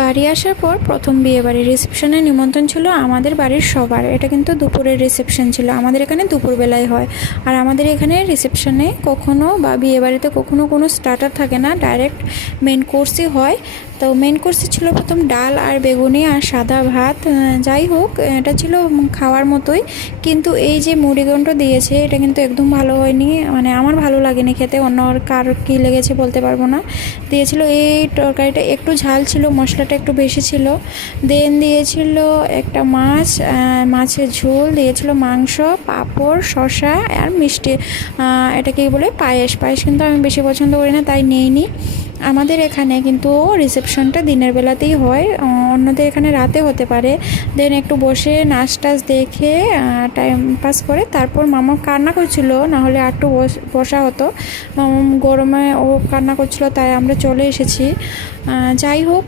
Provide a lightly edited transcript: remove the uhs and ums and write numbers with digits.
বাড়ি আসার পর প্রথম বিয়েবাড়ির রিসেপশনের নিমন্ত্রণ ছিল আমাদের বাড়ির সবার। এটা কিন্তু দুপুরের রিসেপশন ছিল, আমাদের এখানে দুপুরবেলায় হয়। আর আমাদের এখানে রিসেপশনে কখনো বা বিয়েবাড়িতে কখনো কোনো স্টার্টার থাকে না, ডাইরেক্ট মেন কোর্সই হয়। তো মেন কোর্সে ছিল প্রথম ডাল আর বেগুনি আর সাদা ভাত। যাই হোক, এটা ছিল খাওয়ার মতোই, কিন্তু এই যে মুড়িঘণ্ট দিয়েছে এটা কিন্তু একদম ভালো হয়নি, মানে আমার ভালো লাগেনি খেতে, অন্য কার কী লেগেছে বলতে পারবো না। দিয়েছিল এই তরকারিটা একটু ঝাল ছিল, মশলাটা একটু বেশি ছিল। দেন দিয়েছিল একটা মাছ, মাছের ঝোল দিয়েছিল, মাংস, পাঁপড়, শসা আর মিষ্টি। এটাকে বলে পায়েস। পায়েস কিন্তু আমি বেশি পছন্দ করি না, তাই নিইনি। আমাদের এখানে কিন্তু রিসেপশনটা দিনের বেলাতেই হয়, অন্যদের এখানে রাতে হতে পারে। দেন একটু বসে নাচ টাচ দেখে টাইম পাস করে তারপর মামা কান্না করছিল, না হলে আর একটু বসা হতো। মামা গরমে ও কান্না করছিল, তাই আমরা চলে এসেছি। যাই হোক।